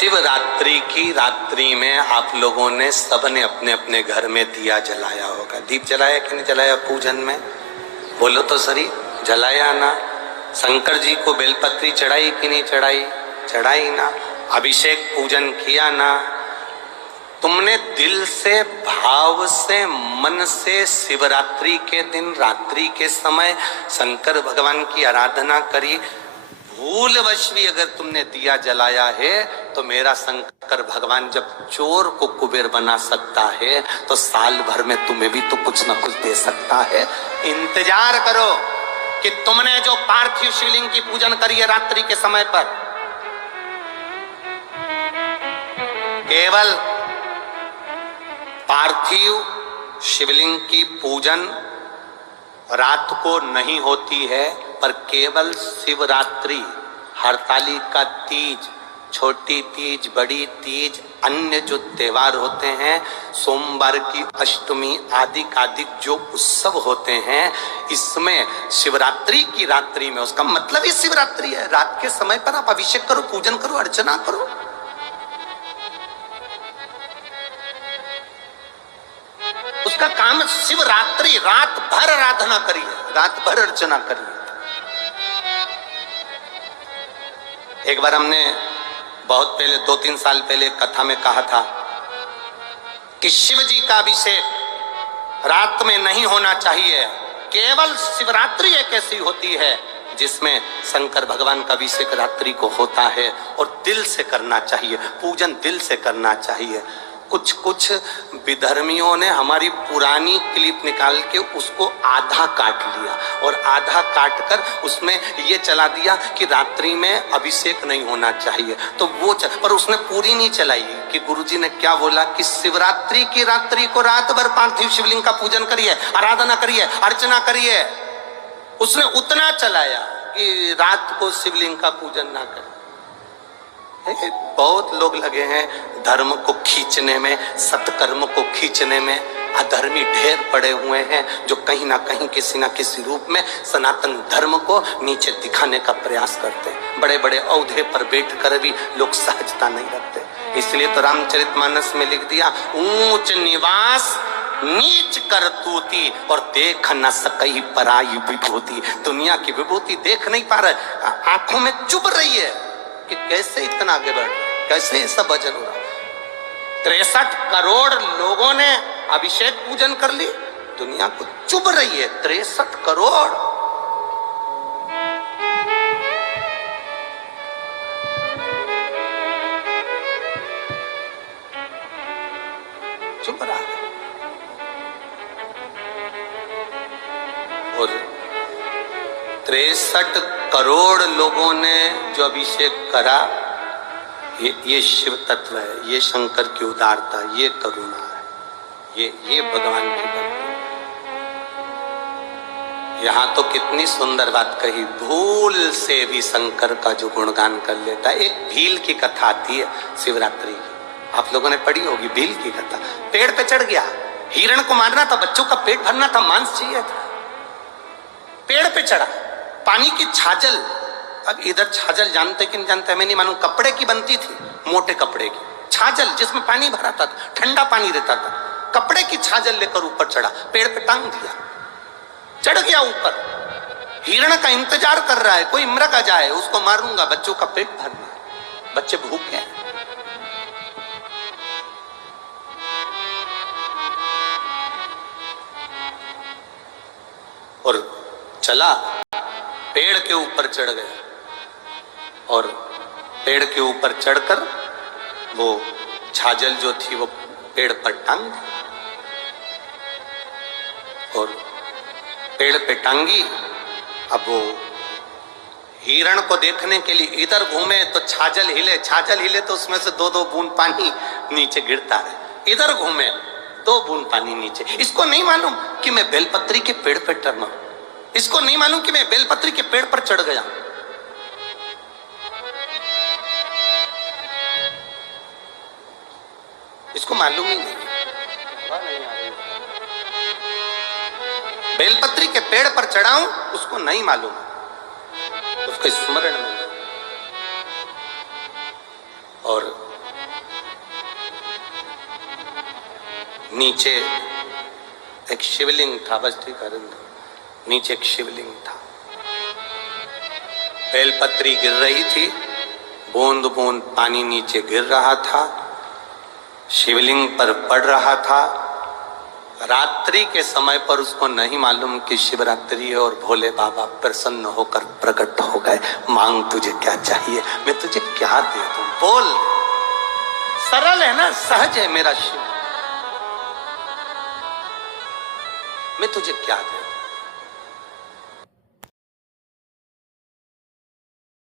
शिवरात्रि की रात्रि में आप लोगों ने सबने अपने अपने घर में दिया जलाया होगा। दीप जलाया कि नहीं जलाया पूजन में? बोलो तो सही, जलाया ना? शंकर जी को बेलपत्री चढ़ाई कि नहीं चढ़ाई? चढ़ाई ना? अभिषेक पूजन किया ना? तुमने दिल से, भाव से, मन से शिवरात्रि के दिन रात्रि के समय शंकर भगवान की आराधना करी। भूलवश भी अगर तुमने दिया जलाया है तो मेरा शंकर भगवान जब चोर को कुबेर बना सकता है तो साल भर में तुम्हें भी तो कुछ ना कुछ दे सकता है। इंतजार करो कि तुमने जो पार्थिव शिवलिंग की पूजन करी है रात्रि के समय पर, केवल पार्थिव शिवलिंग की पूजन रात को नहीं होती है, पर केवल शिवरात्रि, हरतालिका तीज, छोटी तीज, बड़ी तीज, अन्य जो त्योहार होते हैं, सोमवार की अष्टमी आदि जो उत्सव होते हैं, इसमें शिवरात्रि की रात्रि में, उसका मतलब ही शिवरात्रि है। रात के समय पर आप अभिषेक करो, पूजन करो, अर्चना करो। उसका काम शिवरात्रि, रात भर आराधना करिए, रात भर अर्चना करिए। एक बार हमने बहुत पहले 2-3 साल पहले कथा में कहा था कि शिव जी का अभिषेक रात में नहीं होना चाहिए, केवल शिवरात्रि एक ऐसी होती है जिसमें शंकर भगवान का अभिषेक रात्रि को होता है और दिल से करना चाहिए, पूजन दिल से करना चाहिए। कुछ विधर्मियों ने हमारी पुरानी क्लिप निकाल के उसको आधा काट लिया और आधा काट कर उसमें ये चला दिया कि रात्रि में अभिषेक नहीं होना चाहिए। तो वो पर उसने पूरी नहीं चलाई कि गुरुजी ने क्या बोला कि शिवरात्रि की रात्रि को रात भर पार्थिव शिवलिंग का पूजन करिए, आराधना करिए, अर्चना करिए। उसने उतना चलाया कि रात को शिवलिंग का पूजन ना करें। बहुत लोग लगे हैं धर्म को खींचने में, सत्कर्म को खींचने में। अधर्मी ढेर पड़े हुए हैं जो कहीं ना कहीं किसी ना किसी रूप में सनातन धर्म को नीचे दिखाने का प्रयास करते हैं। बड़े बड़े औहदे पर बैठकर भी लोग सहजता नहीं रखते। इसलिए तो रामचरितमानस में लिख दिया, ऊंच निवास नीच करतूती और देख न सकई पराई विभूति। दुनिया की विभूति देख नहीं पा रहे, आंखों में चुभ रही है कि कैसे इतना आगे बढ़, कैसे ये सब भजन हो रहा। 63 करोड़ लोगों ने अभिषेक पूजन कर ली, दुनिया को चुभ रही है 63 करोड़। चुभ रहा है। और 63 करोड़ लोगों ने जो अभिषेक करा, ये शिव तत्व है, ये शंकर की उदारता, ये करुणा है, ये भगवान की भक्ति। यहां तो कितनी सुंदर बात कही, भूल से भी शंकर का जो गुणगान कर लेता है। एक भील की कथा आती है शिवरात्रि की, आप लोगों ने पढ़ी होगी भील की कथा। पेड़ पे चढ़ गया, हिरण को मारना था, बच्चों का पेट भरना था, मांस चाहिए था। पेड़ पे चढ़ा, पानी की छाजल, अब इधर छाजल जानते कि नहीं जानते मैं नहीं मालूम, कपड़े की बनती थी, मोटे कपड़े की छाजल जिसमें पानी भरा था, ठंडा पानी रहता था। कपड़े की छाजल लेकर ऊपर चढ़ा, पेड़ पे टांग दिया, चढ़ गया ऊपर। हिरण का इंतजार कर रहा है कोई मृग आ जाए, उसको मारूंगा, बच्चों का पेट भरना, बच्चे भूखे। और चला, पेड़ के ऊपर चढ़ गया और पेड़ के ऊपर चढ़कर वो छाजल जो थी वो पेड़ पर टांग दी और पेड़ पे टांगी। अब वो हिरण को देखने के लिए इधर घूमे तो छाजल हिले तो उसमें से 2-2 बूंद पानी नीचे गिरता है। इधर घूमे 2 बूंद पानी नीचे। इसको नहीं मालूम कि मैं बेलपत्री के पेड़ पे टर्ना, इसको नहीं मालूम कि मैं बेलपत्री के पेड़ पर चढ़ गया। इसको मालूम ही नहीं, बेलपत्री के पेड़ पर चढ़ाऊं उसको नहीं मालूम, उसको स्मरण में। और नीचे एक शिवलिंग था, बस ठीक है, नीचे एक शिवलिंग था। बेलपत्री गिर रही थी, बूंद बूंद पानी नीचे गिर रहा था, शिवलिंग पर पड़ रहा था। रात्रि के समय पर उसको नहीं मालूम कि शिवरात्रि है और भोले बाबा प्रसन्न होकर प्रकट हो गए। मांग तुझे क्या चाहिए, मैं तुझे क्या दे दूं, बोल। सरल है ना, सहज है मेरा शिव, मैं तुझे क्या दे दूं।